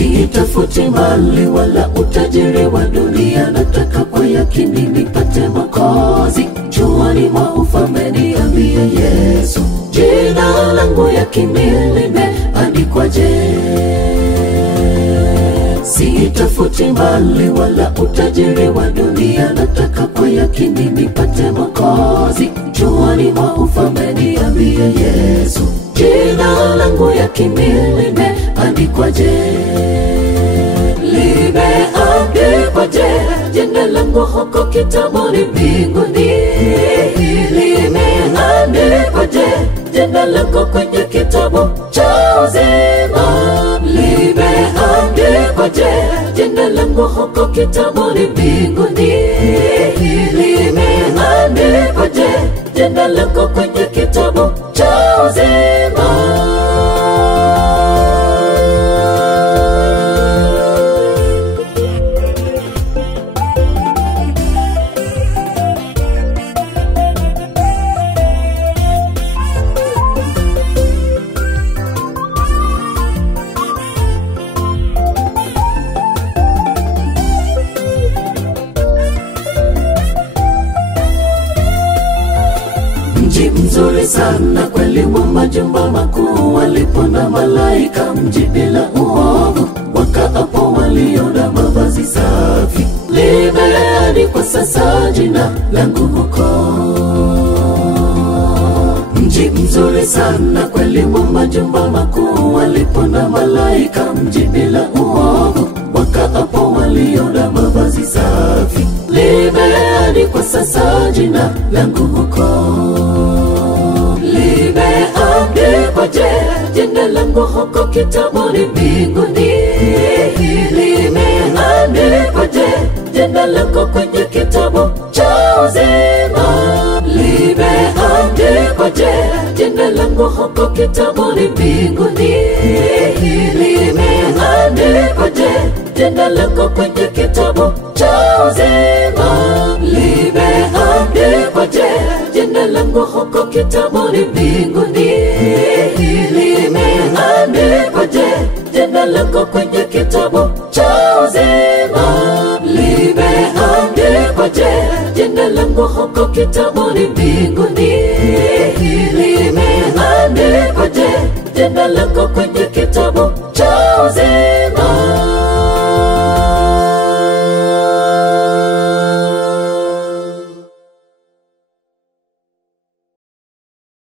Sitafuti mali wala utajiri wa dunia, nataka kwa yakini nipate Mwokozi. Juani mwa ufalme niambie Yesu, jina langu yakini limeandikwaje? Sitafuti mali wala utajiri wa dunia, nataka kwa yakini nipate Mwokozi. Juani mwa ufalme niambie Yesu, jina langu yakini limeandikwaje? Limeandikwaje jina langu huko kitabuni mbinguni? Limeandikwaje jina langu kwenye kitabu cha uzima? Limeandikwaje jina langu huko kitabuni mbinguni? Limeandikwaje jina langu kwenye kitabu cha uzima? Mji mzuri sana kweli, wa majumba makuu, walipo na malaika, mji bila uovu, wakaapo waliona mavazi safi. Limeandikwa sasa jina langu huko. Mji mzuri sana kweli, wa majumba makuu, walipo na malaika, mji bila uovu, wakaapo waliona mavazi safi. Limeandikwa sasa jina langu huko. Limeandikwaje jina langu huko kitabuni mbinguni? Limeandikwaje jina langu kwenye kitabu cha uzima? Limeandikwaje jina langu huko kitabuni mbinguni? Limeandikwaje jina langu kwenye kitabu cha uzima? Limeandikwaje jina langu huko kitabuni mbinguni? Limeandikwaje jina langu kwenye kitabu cha uzima? Limeandikwaje jina langu huko kitabuni mbinguni? Limeandikwaje jina langu kwenye kitabu cha uzima?